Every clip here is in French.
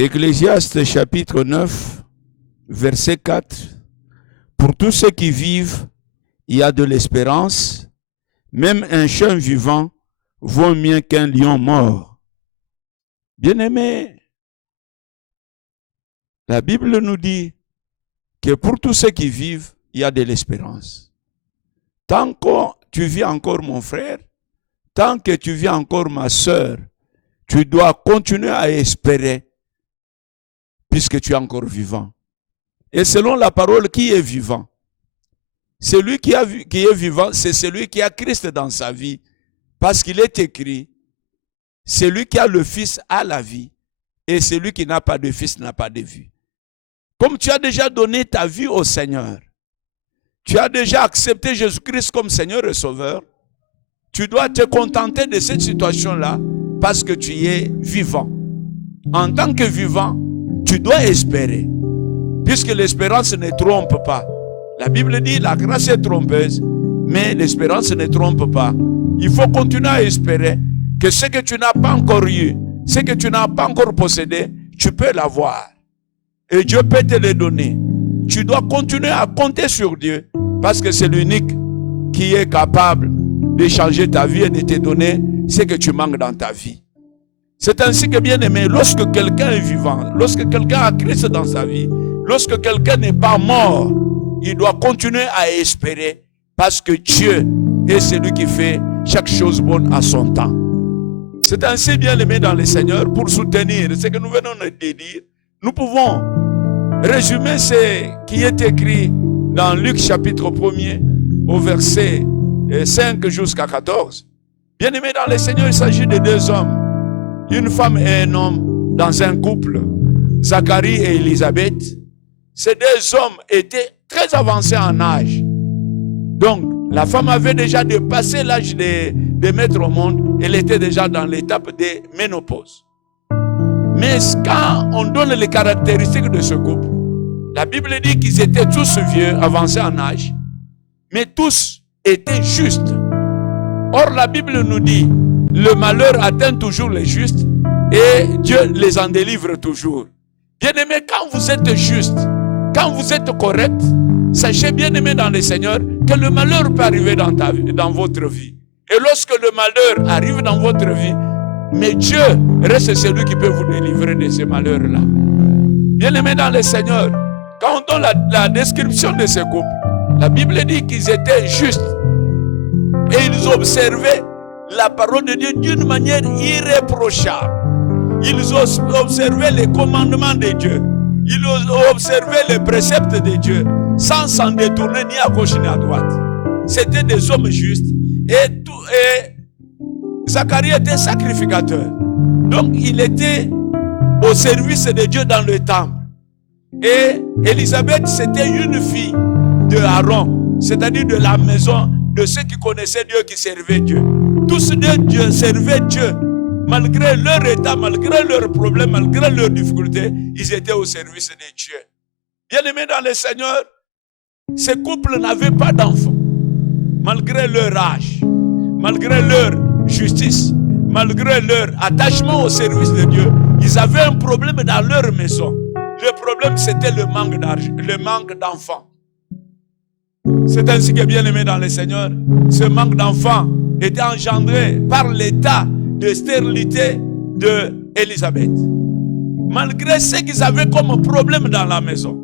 Ecclésiaste chapitre 9, verset 4. Pour tous ceux qui vivent, il y a de l'espérance. Même un chien vivant vaut mieux qu'un lion mort. Bien-aimés, la Bible nous dit que pour tous ceux qui vivent, il y a de l'espérance. Tant que tu vis encore, mon frère, tant que tu vis encore, ma sœur, tu dois continuer à espérer puisque tu es encore vivant. Et selon la parole, qui est vivant? Celui qui est vivant, c'est celui qui a Christ dans sa vie. Parce qu'il est écrit, celui qui a le Fils a la vie, et celui qui n'a pas de Fils n'a pas de vie. Comme tu as déjà donné ta vie au Seigneur, tu as déjà accepté Jésus-Christ comme Seigneur et Sauveur, tu dois te contenter de cette situation-là parce que tu es vivant. En tant que vivant, tu dois espérer, puisque l'espérance ne trompe pas. La Bible dit la grâce est trompeuse, mais l'espérance ne trompe pas. Il faut continuer à espérer que ce que tu n'as pas encore eu, ce que tu n'as pas encore possédé, tu peux l'avoir. Et Dieu peut te le donner. Tu dois continuer à compter sur Dieu, parce que c'est l'unique qui est capable de changer ta vie et de te donner ce que tu manques dans ta vie. C'est ainsi que, bien aimé, lorsque quelqu'un est vivant, lorsque quelqu'un a Christ dans sa vie, lorsque quelqu'un n'est pas mort, il doit continuer à espérer parce que Dieu est celui qui fait chaque chose bonne à son temps. C'est ainsi, bien aimé dans le Seigneur, pour soutenir ce que nous venons de dire, nous pouvons résumer ce qui est écrit dans Luc chapitre 1er au verset 5 jusqu'à 14. Bien aimé dans le Seigneur, il s'agit de deux hommes, une femme et un homme dans un couple, Zacharie et Élisabeth. Ces deux hommes étaient très avancés en âge. Donc, la femme avait déjà dépassé l'âge de mettre au monde. Elle était déjà dans l'étape de ménopause. Mais quand on donne les caractéristiques de ce couple, la Bible dit qu'ils étaient tous vieux, avancés en âge, mais tous étaient justes. Or, la Bible nous dit, le malheur atteint toujours les justes et Dieu les en délivre toujours. Bien-aimés, quand vous êtes juste, quand vous êtes correct, sachez, bien-aimés dans le Seigneur, que le malheur peut arriver dans votre vie. Et lorsque le malheur arrive dans votre vie, mais Dieu reste celui qui peut vous délivrer de ces malheurs-là. Bien-aimés dans le Seigneur, quand on donne la description de ce couple, la Bible dit qu'ils étaient justes et ils observaient la parole de Dieu d'une manière irréprochable. Ils observaient les commandements de Dieu. Ils observaient les préceptes de Dieu sans s'en détourner ni à gauche ni à droite. C'était des hommes justes et Zacharie était sacrificateur. Donc il était au service de Dieu dans le temple. Et Élisabeth, c'était une fille de Aaron, c'est-à-dire de la maison de ceux qui connaissaient Dieu, qui servaient Dieu. Tous deux servaient Dieu. Malgré leur état, malgré leurs problèmes, malgré leurs difficultés, ils étaient au service de Dieu. Bien-aimés dans le Seigneur, ces couples n'avaient pas d'enfants. Malgré leur âge, malgré leur justice, malgré leur attachement au service de Dieu, ils avaient un problème dans leur maison. Le problème, c'était le manque d'argent, le manque d'enfants. C'est ainsi que, bien-aimés dans le Seigneur, ce manque d'enfants était engendré par l'état de stérilité d'Élisabeth. Malgré ce qu'ils avaient comme problème dans la maison,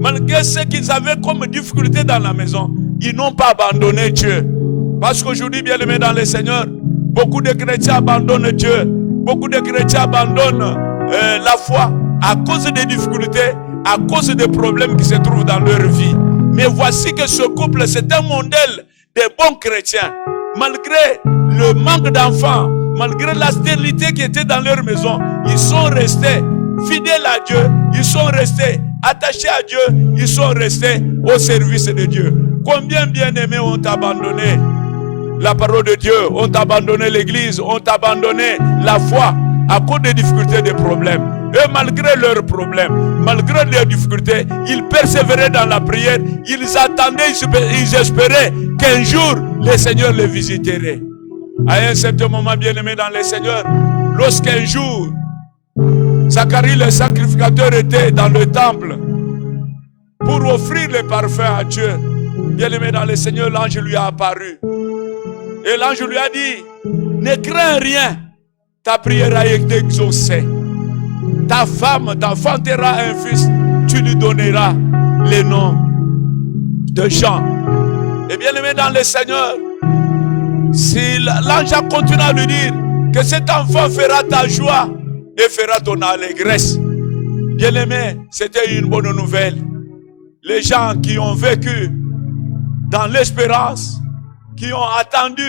malgré ce qu'ils avaient comme difficulté dans la maison, ils n'ont pas abandonné Dieu. Parce qu'aujourd'hui, bien-aimés dans le Seigneur, beaucoup de chrétiens abandonnent Dieu. Beaucoup de chrétiens abandonnent la foi à cause des difficultés, à cause des problèmes qui se trouvent dans leur vie. Mais voici que ce couple, c'est un modèle des bons chrétiens. Malgré le manque d'enfants, malgré la stérilité qui était dans leur maison, ils sont restés fidèles à Dieu, ils sont restés attachés à Dieu, ils sont restés au service de Dieu. Combien bien-aimés ont abandonné la parole de Dieu, ont abandonné l'église, ont abandonné la foi à cause des difficultés, des problèmes. Et malgré leurs problèmes, malgré leurs difficultés, ils persévéraient dans la prière, ils attendaient, ils espéraient qu'un jour le Seigneur les visiterait. À un certain moment, bien-aimé dans le Seigneur, lorsqu'un jour Zacharie, le sacrificateur, était dans le temple pour offrir les parfums à Dieu. Bien-aimé dans le Seigneur, l'ange lui a apparu. Et l'ange lui a dit, ne crains rien, ta prière a été exaucée. Ta femme t'enfantera un fils, tu lui donneras le nom de Jean. Et bien-aimé dans le Seigneur, si l'ange a continué à lui dire que cet enfant fera ta joie et fera ton allégresse. Bien-aimé, c'était une bonne nouvelle. Les gens qui ont vécu dans l'espérance, qui ont attendu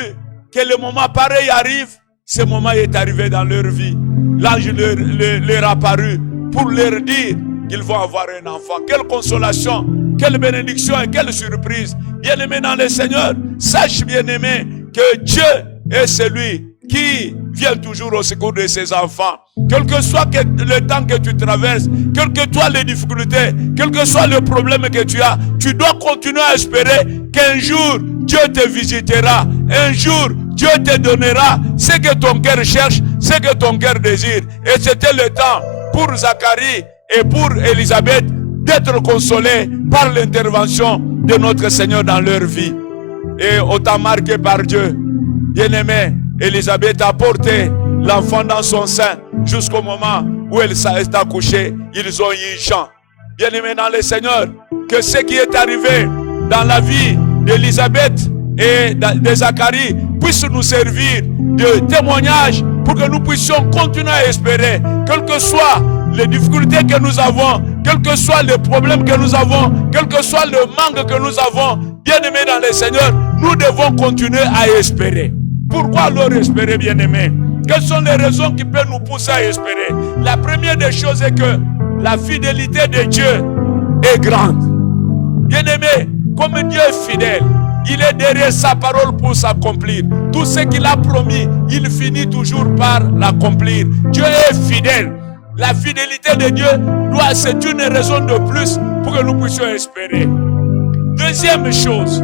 que le moment pareil arrive, ce moment est arrivé dans leur vie. L'ange leur a apparu pour leur dire qu'ils vont avoir un enfant. Quelle consolation, quelle bénédiction et quelle surprise. Bien-aimé dans le Seigneur, sache bien-aimé que Dieu est celui qui vient toujours au secours de ses enfants. Quel que soit le temps que tu traverses, quelles que soient les difficultés, quel que soit le problème que tu as, tu dois continuer à espérer qu'un jour Dieu te visitera. Un jour Dieu te donnera ce que ton cœur cherche, ce que ton cœur désire. Et c'était le temps pour Zacharie et pour Élisabeth d'être consolés par l'intervention de notre Seigneur dans leur vie. Et autant marqué par Dieu, bien-aimé, Élisabeth a porté l'enfant dans son sein jusqu'au moment où elle s'est accouchée. Ils ont eu Jean. Bien-aimé dans le Seigneur, que ce qui est arrivé dans la vie d'Élisabeth et de Zacharie puisse nous servir de témoignage pour que nous puissions continuer à espérer, quelles que soient les difficultés que nous avons, quels que soient les problèmes que nous avons, quel que soit le manque que nous avons, bien-aimé dans le Seigneur, nous devons continuer à espérer. Pourquoi alors espérer, bien-aimé? Quelles sont les raisons qui peuvent nous pousser à espérer? La première des choses est que la fidélité de Dieu est grande. Bien-aimé, comme Dieu est fidèle, il est derrière sa parole pour s'accomplir. Tout ce qu'il a promis, il finit toujours par l'accomplir. Dieu est fidèle. La fidélité de Dieu c'est une raison de plus pour que nous puissions espérer. Deuxième chose,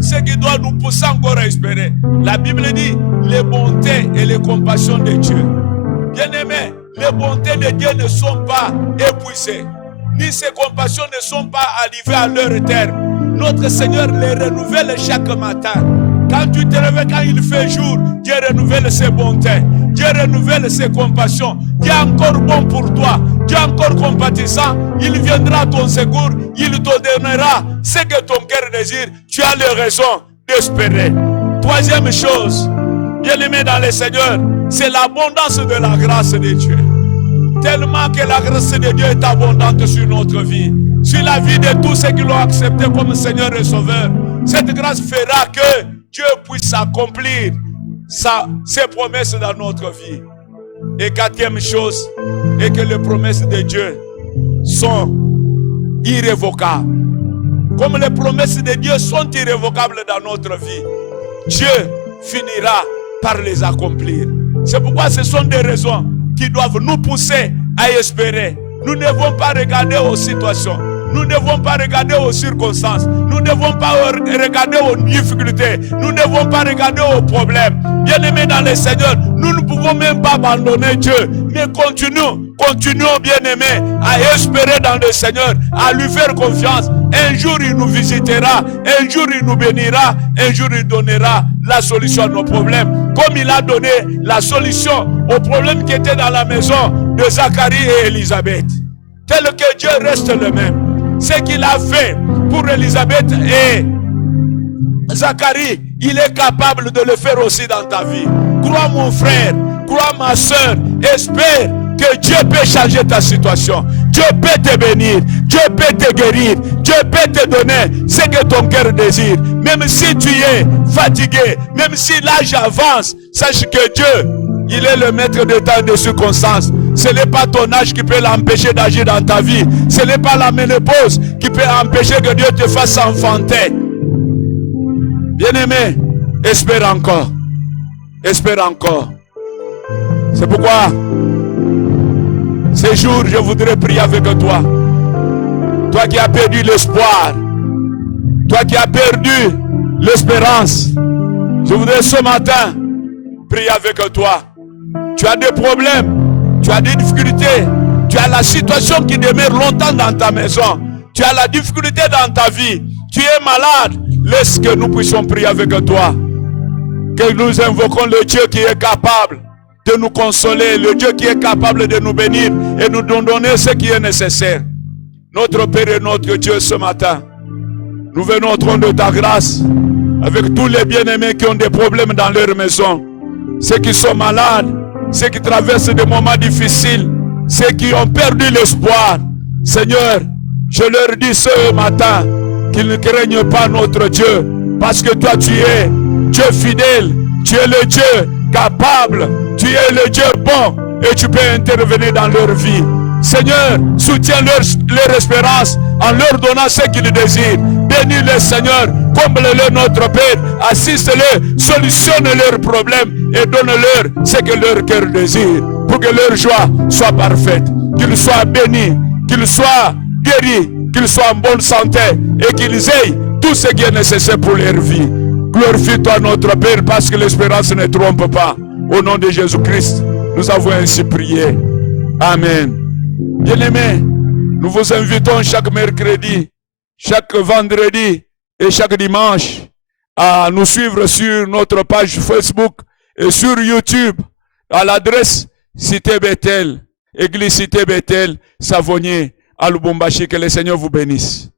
ce qui doit nous pousser encore à espérer. La Bible dit les bontés et les compassions de Dieu. Bien-aimés, les bontés de Dieu ne sont pas épuisées, ni ses compassions ne sont pas arrivées à leur terme. Notre Seigneur les renouvelle chaque matin. Quand tu te réveilles, quand il fait jour, Dieu renouvelle ses bontés, Dieu renouvelle ses compassions. Dieu est encore bon pour toi, Dieu est encore compatissant. Il viendra à ton secours, il te donnera ce que ton cœur désire. Tu as les raisons d'espérer. Troisième chose, bien-aimé dans le Seigneur, c'est l'abondance de la grâce de Dieu. Tellement que la grâce de Dieu est abondante sur notre vie, sur la vie de tous ceux qui l'ont accepté comme Seigneur et Sauveur. Cette grâce fera que Dieu puisse accomplir ses promesses dans notre vie. Et quatrième chose, est que les promesses de Dieu sont irrévocables. Comme les promesses de Dieu sont irrévocables dans notre vie, Dieu finira par les accomplir. C'est pourquoi ce sont des raisons qui doivent nous pousser à espérer. Nous ne devons pas regarder aux situations. Nous ne devons pas regarder aux circonstances. Nous ne devons pas regarder aux difficultés. Nous ne devons pas regarder aux problèmes. Bien-aimés dans le Seigneur, nous ne pouvons même pas abandonner Dieu. Mais continuons bien-aimés, à espérer dans le Seigneur, à lui faire confiance. Un jour, il nous visitera. Un jour, il nous bénira. Un jour, il donnera la solution à nos problèmes. Comme il a donné la solution aux problèmes qui étaient dans la maison de Zacharie et Élisabeth. Tel que Dieu reste le même. Ce qu'il a fait pour Élisabeth et Zacharie, il est capable de le faire aussi dans ta vie. Crois mon frère, crois ma soeur, espère que Dieu peut changer ta situation. Dieu peut te bénir, Dieu peut te guérir, Dieu peut te donner ce que ton cœur désire. Même si tu es fatigué, même si l'âge avance, sache que Dieu, il est le maître de temps et de circonstances. Ce n'est pas ton âge qui peut l'empêcher d'agir dans ta vie. Ce n'est pas la ménopause qui peut empêcher que Dieu te fasse enfanter. Bien-aimé, espère encore. Espère encore. C'est pourquoi, ce jour, je voudrais prier avec toi. Toi qui as perdu l'espoir. Toi qui as perdu l'espérance. Je voudrais ce matin prier avec toi. Tu as des problèmes. Tu as des difficultés. Tu as la situation qui demeure longtemps dans ta maison. Tu as la difficulté dans ta vie. Tu es malade. Laisse que nous puissions prier avec toi. Que nous invoquons le Dieu qui est capable de nous consoler, le Dieu qui est capable de nous bénir et nous donner ce qui est nécessaire. Notre Père et notre Dieu, ce matin, nous venons au trône de ta grâce avec tous les bien-aimés qui ont des problèmes dans leur maison, ceux qui sont malades, ceux qui traversent des moments difficiles, ceux qui ont perdu l'espoir. Seigneur, je leur dis ce matin qu'ils ne craignent pas notre Dieu, parce que toi tu es Dieu fidèle, tu es le Dieu capable, tu es le Dieu bon et tu peux intervenir dans leur vie. Seigneur, soutiens leur espérance en leur donnant ce qu'ils désirent. Bénis-les, Seigneur, comble-les, notre Père, assiste-les, solutionne leurs problèmes et donne-leur ce que leur cœur désire, pour que leur joie soit parfaite, qu'ils soient bénis, qu'ils soient guéris, qu'ils soient en bonne santé et qu'ils aient tout ce qui est nécessaire pour leur vie. Glorifie-toi, notre Père, parce que l'espérance ne trompe pas. Au nom de Jésus-Christ, nous avons ainsi prié. Amen. Bien-aimés, nous vous invitons chaque mercredi, chaque vendredi et chaque dimanche à nous suivre sur notre page Facebook et sur YouTube à l'adresse Cité Bethel, Église Cité Bethel, Savonnier, à Lubumbashi. Que le Seigneur vous bénisse.